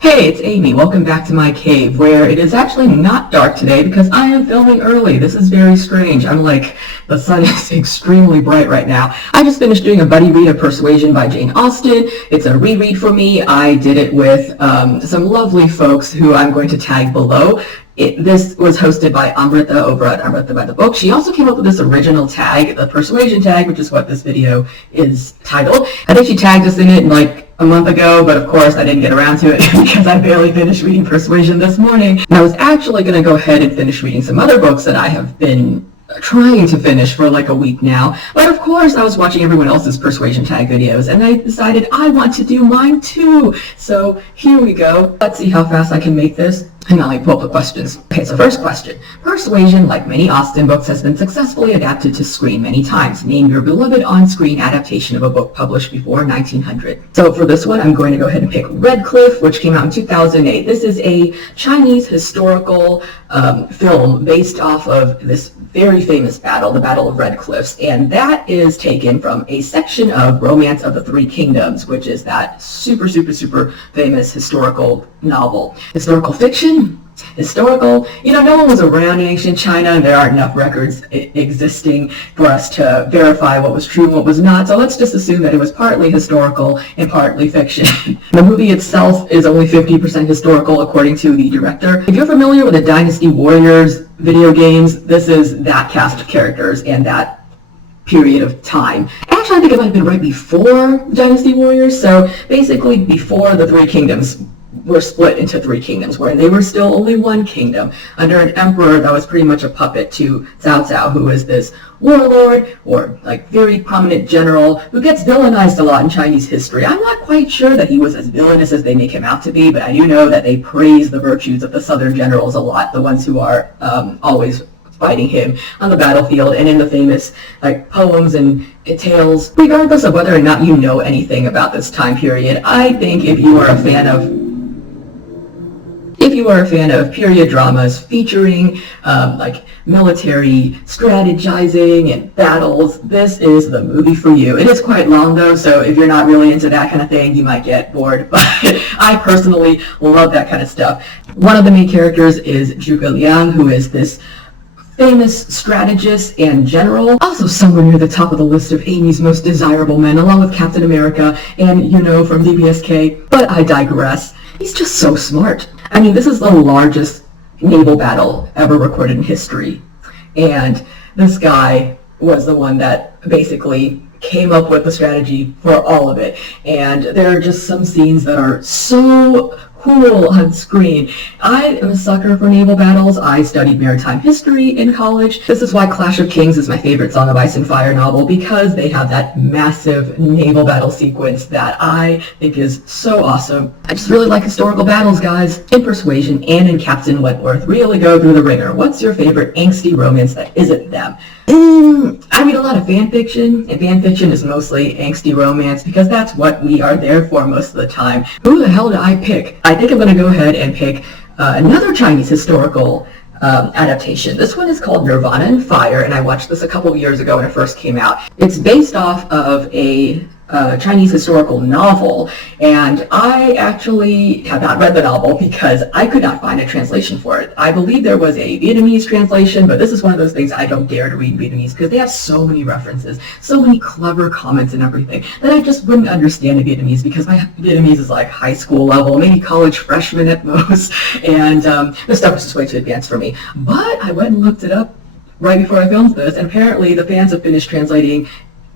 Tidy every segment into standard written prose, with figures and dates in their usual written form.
Hey, it's Amy. Welcome back to my cave, where it is actually not dark today because I am filming early. This is very strange. The sun is extremely bright right now. I just finished doing a buddy read of Persuasion by Jane Austen. It's a reread for me. I did it with some lovely folks who I'm going to tag below. This was hosted by Amrita over at Amrita by the Book. She also came up with this original tag, the Persuasion tag, which is what this video is titled. I think she tagged us in it like a month ago, but of course I didn't get around to it because I barely finished reading Persuasion this morning. And I was actually going to go ahead and finish reading some other books that I have been trying to finish for like a week now. But of course I was watching everyone else's Persuasion tag videos and I decided I want to do mine too. So here we go. Let's see how fast I can make this. Hang on, let me pull up the questions. Okay, so first question. Persuasion, like many Austen books, has been successfully adapted to screen many times. Name your beloved on-screen adaptation of a book published before 1900. So for this one, I'm going to go ahead and pick Redcliffe, which came out in 2008. This is a Chinese historical film based off of this very famous battle, the Battle of Red Cliffs, and that is taken from a section of Romance of the Three Kingdoms, which is that super famous historical novel. Historical fiction? Historical? You know, no one was around in ancient China, and there aren't enough records existing for us to verify what was true and what was not, so let's just assume that it was partly historical and partly fiction. The movie itself is only 50% historical, according to the director. If you're familiar with the Dynasty Warriors video games, this is that cast of characters and that period of time. Actually, I think it might have been right before Dynasty Warriors, so basically before the Three Kingdoms were split into three kingdoms, where they were still only one kingdom under an emperor that was pretty much a puppet to Cao Cao, who is this warlord or like very prominent general who gets villainized a lot in Chinese history. I'm not quite sure that he was as villainous as they make him out to be, but I do know that they praise the virtues of the southern generals a lot, the ones who are always fighting him on the battlefield and in the famous like poems and tales. Regardless of whether or not you know anything about this time period, I think if you are a fan of period dramas featuring like military strategizing and battles, this is the movie for you. It is quite long though, so if you're not really into that kind of thing, you might get bored, but I personally love that kind of stuff. One of the main characters is Zhuge Liang, who is this famous strategist and general, also somewhere near the top of the list of Amy's most desirable men, along with Captain America and, you know, from DBSK, but I digress. He's just so smart. I mean, this is the largest naval battle ever recorded in history, and this guy was the one that basically came up with the strategy for all of it, and there are just some scenes that are so cool on screen. I am a sucker for naval battles. I studied maritime history in college. This is why Clash of Kings is my favorite Song of Ice and Fire novel, because they have that massive naval battle sequence that I think is so awesome. I just really like historical battles, guys. In Persuasion and in Captain Wentworth really go through the ringer. What's your favorite angsty romance that isn't them? I read a lot of fan fiction, and fan fiction is mostly angsty romance because that's what we are there for most of the time. Who the hell did I pick? I think I'm going to go ahead and pick another Chinese historical adaptation. This one is called Nirvana and Fire, and I watched this a couple years ago when it first came out. It's based off of a Chinese historical novel, and I actually have not read the novel because I could not find a translation for it. I believe there was a Vietnamese translation, but this is one of those things I don't dare to read in Vietnamese because they have so many references, so many clever comments and everything that I just wouldn't understand in Vietnamese because my Vietnamese is like high school level, maybe college freshman at most, and this stuff is just way too advanced for me. But I went and looked it up right before I filmed this, and apparently the fans have finished translating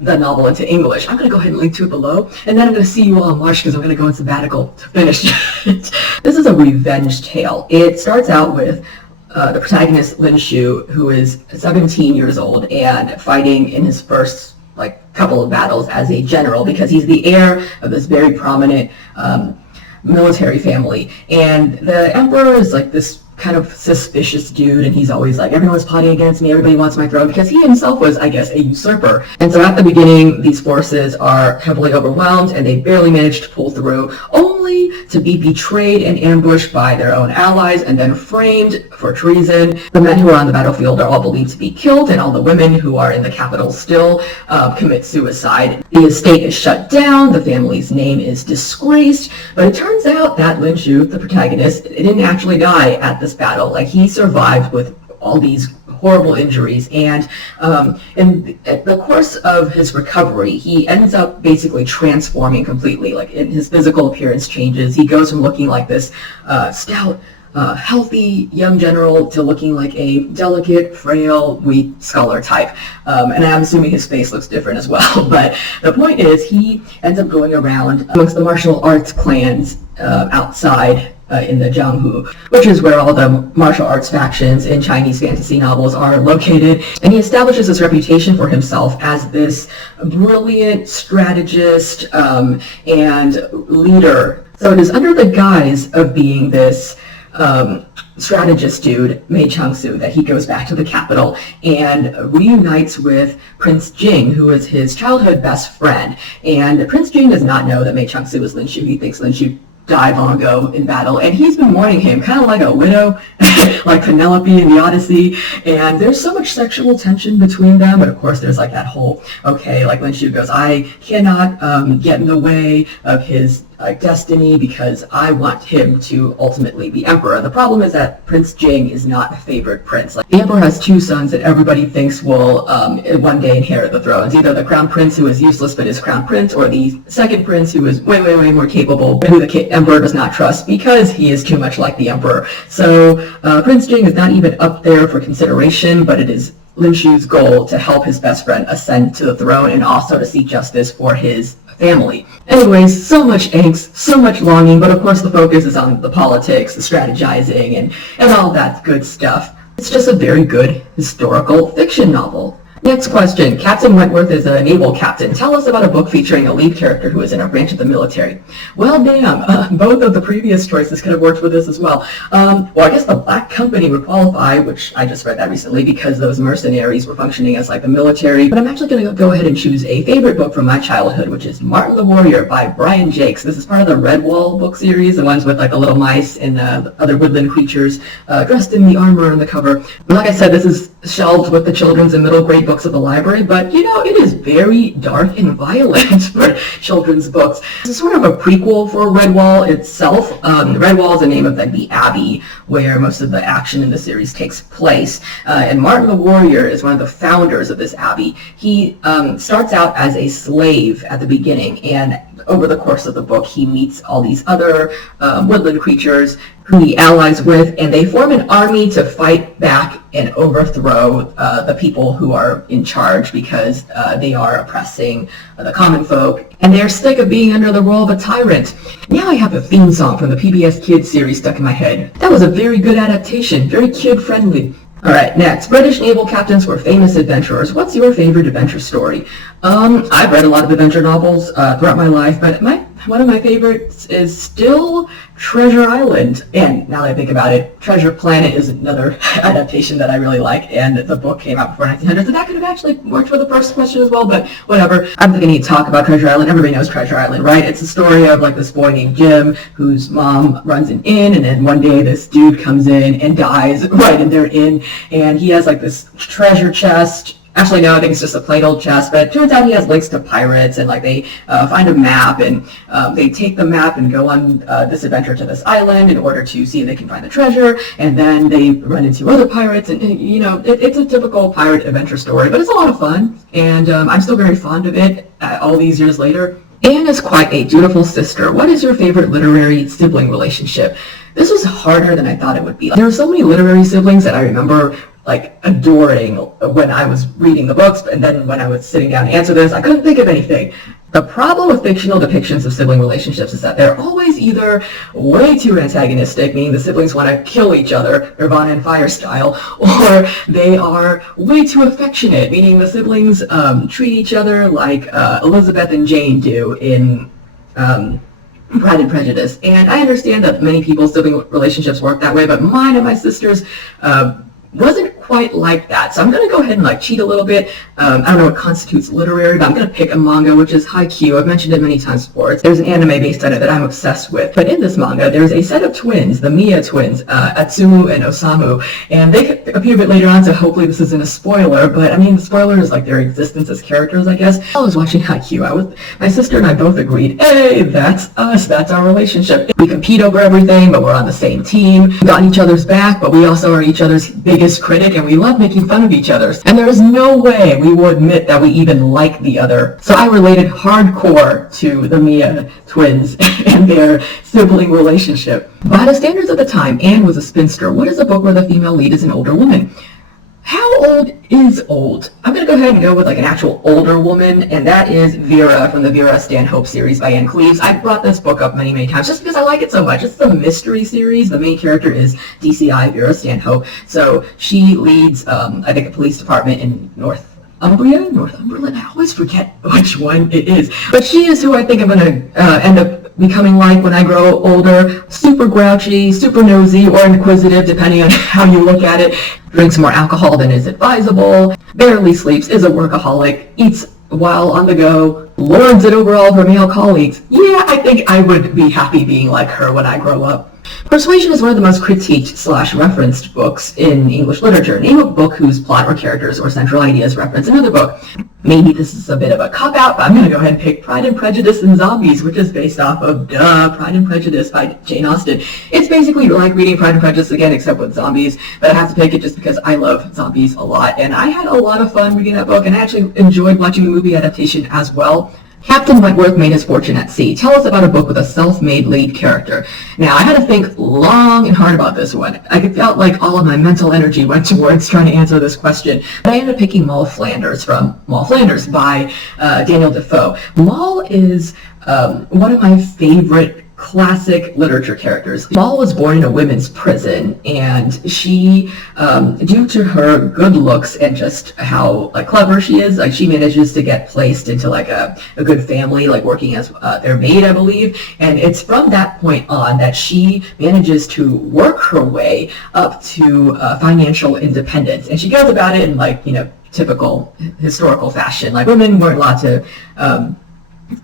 the novel into English. I'm going to go ahead and link to it below, and then I'm going to see you all in March because I'm going to go on sabbatical to finish it. This is a revenge tale. It starts out with the protagonist, Lin Shu, who is 17 years old and fighting in his first couple of battles as a general because he's the heir of this very prominent military family. And the emperor is like this kind of suspicious dude, and he's always like, everyone's plotting against me, everybody wants my throne, because he himself was, I guess, a usurper. And so at the beginning, these forces are heavily overwhelmed, and they barely manage to pull through, only family to be betrayed and ambushed by their own allies and then framed for treason. The men who are on the battlefield are all believed to be killed, and all the women who are in the capital still commit suicide. The estate is shut down, the family's name is disgraced, but it turns out that Lin Shu, the protagonist, didn't actually die at this battle. Like, he survived with all these horrible injuries, and in the course of his recovery, he ends up basically transforming completely. Like, his physical appearance changes. He goes from looking like this stout, healthy young general to looking like a delicate, frail, weak scholar type. And I'm assuming his face looks different as well. But the point is, he ends up going around amongst the martial arts clans outside in the Jianghu, which is where all the martial arts factions in Chinese fantasy novels are located. And he establishes his reputation for himself as this brilliant strategist and leader. So it is under the guise of being this strategist dude, Mei Changsu, that he goes back to the capital and reunites with Prince Jing, who is his childhood best friend. And Prince Jing does not know that Mei Changsu is Lin Shu. He thinks Lin Shu died long ago in battle, and he's been mourning him, kind of like a widow, like Penelope in the Odyssey. And there's so much sexual tension between them, but of course there's like that whole, okay, like Lin Shu goes, I cannot get in the way of his destiny because I want him to ultimately be emperor. The problem is that Prince Jing is not a favored prince. Like, the emperor has two sons that everybody thinks will one day inherit the throne. It's either the crown prince who is useless but is crown prince, or the second prince who is way, way, way more capable, but who the emperor does not trust because he is too much like the emperor. So Prince Jing is not even up there for consideration, but it is Lin Shu's goal to help his best friend ascend to the throne and also to seek justice for his family. Anyways, so much angst, so much longing, but of course the focus is on the politics, the strategizing, and all that good stuff. It's just a very good historical fiction novel. Next question. Captain Wentworth is a naval captain. Tell us about a book featuring a lead character who is in a branch of the military. Well, damn, both of the previous choices could have worked for this as well. Well, I guess the Black Company would qualify, which I just read that recently because those mercenaries were functioning as like the military. But I'm actually going to go ahead and choose a favorite book from my childhood, which is Martin the Warrior by Brian Jakes. This is part of the Redwall book series, the ones with like the little mice and other woodland creatures dressed in the armor on the cover. But like I said, this is shelved with the children's and middle grade books of the library, but you know, it is very dark and violent for children's books. It's sort of a prequel for Redwall itself. Redwall is the name of the abbey where most of the action in the series takes place, and Martin the Warrior is one of the founders of this abbey. He starts out as a slave at the beginning, and over the course of the book he meets all these other woodland creatures who he allies with, and they form an army to fight back and overthrow the people who are in charge because they are oppressing the common folk, and they're sick of being under the rule of a tyrant. Now I have a theme song from the PBS Kids series stuck in my head. That was a very good adaptation, very kid-friendly. Alright, next. British naval captains were famous adventurers. What's your favorite adventure story? I've read a lot of adventure novels throughout my life, but one of my favorites is still Treasure Island. And now that I think about it, Treasure Planet is another adaptation that I really like, and the book came out before 1900, so that could have actually worked for the first question as well, but whatever. I'm thinking I need to talk about Treasure Island. Everybody knows Treasure Island, right? It's a story of like this boy named Jim whose mom runs an inn, and then one day this dude comes in and dies right in their inn, and he has like this treasure chest. Actually, no, I think it's just a plain old chest, but it turns out he has links to pirates, and like they find a map, and they take the map and go on this adventure to this island in order to see if they can find the treasure, and then they run into other pirates, and you know, it's a typical pirate adventure story, but it's a lot of fun, and I'm still very fond of it all these years later. Anne is quite a dutiful sister. What is your favorite literary sibling relationship? This was harder than I thought it would be. There are so many literary siblings that I remember like adoring when I was reading the books, and then when I was sitting down to answer this, I couldn't think of anything. The problem with fictional depictions of sibling relationships is that they're always either way too antagonistic, meaning the siblings want to kill each other, Nirvana and Fire style, or they are way too affectionate, meaning the siblings treat each other like Elizabeth and Jane do in Pride and Prejudice. And I understand that many people's sibling relationships work that way, but mine and my sister's wasn't quite like that. So I'm going to go ahead and cheat a little bit. I don't know what constitutes literary, but I'm going to pick a manga, which is Haikyuu. I've mentioned it many times before. There's an anime based on it that I'm obsessed with. But in this manga, there's a set of twins, the Miya twins, Atsumu and Osamu. And they appear a bit later on, so hopefully this isn't a spoiler. But I mean, the spoiler is their existence as characters, I guess. I was watching Haikyuu. My sister and I both agreed, hey, that's us. That's our relationship. We compete over everything, but we're on the same team. We got each other's back, but we also are each other's biggest critic, and we love making fun of each other. And there is no way we will admit that we even like the other. So I related hardcore to the Miya twins and their sibling relationship. By the standards of the time, Anne was a spinster. What is a book where the female lead is an older woman? How old is old? I'm going to go ahead and go with an actual older woman, and that is Vera from the Vera Stanhope series by Anne Cleves. I brought this book up many, many times just because I like it so much. It's a mystery series. The main character is DCI Vera Stanhope. So she leads, I think, a police department in Northumberland. I always forget which one it is. But she is who I think I'm going to end up becoming like when I grow older. Super grouchy, super nosy, or inquisitive, depending on how you look at it. Drinks more alcohol than is advisable, barely sleeps, is a workaholic, eats while on the go, lords it over all of her male colleagues. Yeah, I think I would be happy being like her when I grow up. Persuasion is one of the most critiqued/referenced books in English literature. Name a book whose plot or characters or central ideas reference another book. Maybe this is a bit of a cop-out, but I'm going to go ahead and pick Pride and Prejudice and Zombies, which is based off of Pride and Prejudice by Jane Austen. It's basically like reading Pride and Prejudice again, except with zombies, but I have to pick it just because I love zombies a lot, and I had a lot of fun reading that book, and I actually enjoyed watching the movie adaptation as well. Captain Wentworth made his fortune at sea. Tell us about a book with a self-made lead character. Now, I had to think long and hard about this one. I felt like all of my mental energy went towards trying to answer this question. But I ended up picking Moll Flanders from Moll Flanders by Daniel Defoe. Moll is one of my favorite classic literature characters. Moll was born in a women's prison, and she, due to her good looks and just how clever she is, she manages to get placed into a good family, working as their maid, I believe. And it's from that point on that she manages to work her way up to financial independence, and she goes about it in typical historical fashion. Women weren't allowed to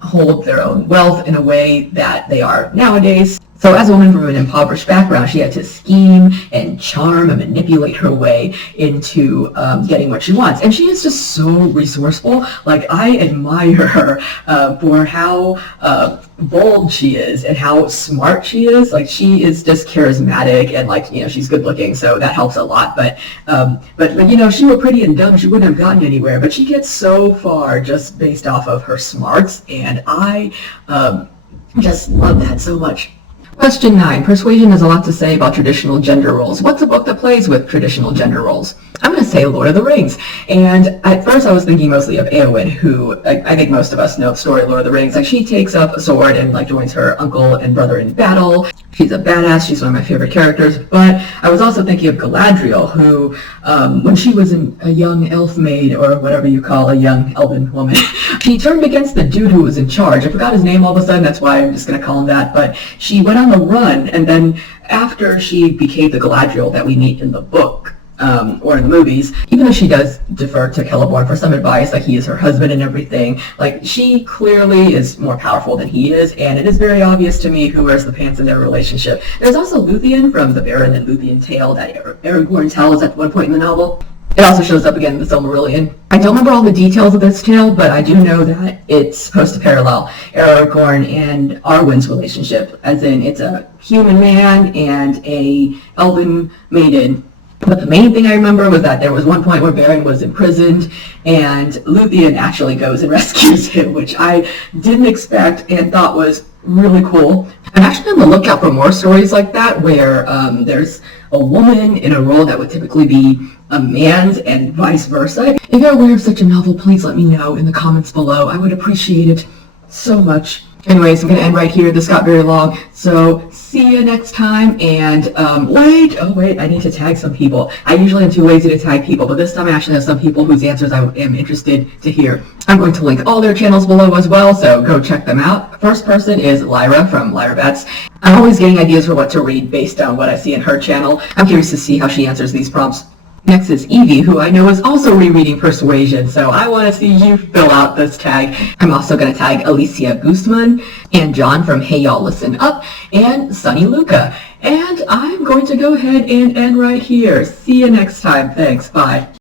hold their own wealth in a way that they are nowadays. So as a woman from an impoverished background, she had to scheme and charm and manipulate her way into getting what she wants. And she is just so resourceful. I admire her for how bold she is and how smart she is. She is just charismatic and she's good looking, so that helps a lot. But if she were pretty and dumb, she wouldn't have gotten anywhere. But she gets so far just based off of her smarts, and I just love that so much. Question 9. Persuasion has a lot to say about traditional gender roles. What's a book that plays with traditional gender roles? I'm going to say Lord of the Rings. And at first I was thinking mostly of Éowyn, who I think most of us know the story of Lord of the Rings. She takes up a sword and joins her uncle and brother in battle. She's a badass. She's one of my favorite characters. But I was also thinking of Galadriel, who, when she was a young elf maid, or whatever you call a young elven woman, she turned against the dude who was in charge. I forgot his name all of a sudden. That's why I'm just going to call him that. But she went on the run, and then after she became the Galadriel that we meet in the book, or in the movies, even though she does defer to Celeborn for some advice, he is her husband and everything, she clearly is more powerful than he is, and it is very obvious to me who wears the pants in their relationship. There's also Luthien from the Beren and Luthien tale that Aragorn tells at one point in the novel. It also shows up again in the Silmarillion. I don't remember all the details of this tale, but I do know that it's supposed to parallel Aragorn and Arwen's relationship, as in it's a human man and a elven maiden. But the main thing I remember was that there was one point where Beren was imprisoned, and Luthien actually goes and rescues him, which I didn't expect and thought was really cool. I'm actually on the lookout for more stories like that, where there's a woman in a role that would typically be a man's and vice versa. If you're aware of such a novel, please let me know in the comments below. I would appreciate it so much. Anyways, I'm going to end right here. This got very long, so see you next time. And wait, I need to tag some people. I usually am too lazy to tag people, but this time I actually have some people whose answers I am interested to hear. I'm going to link all their channels below as well, so go check them out. First person is Lyra from Lyra Bets. I'm always getting ideas for what to read based on what I see in her channel. I'm curious to see how she answers these prompts. Next is Evie, who I know is also rereading Persuasion, so I want to see you fill out this tag. I'm also going to tag Alicia Guzman and John from Hey Y'all Listen Up and Sunny Luca. And I'm going to go ahead and end right here. See you next time. Thanks. Bye.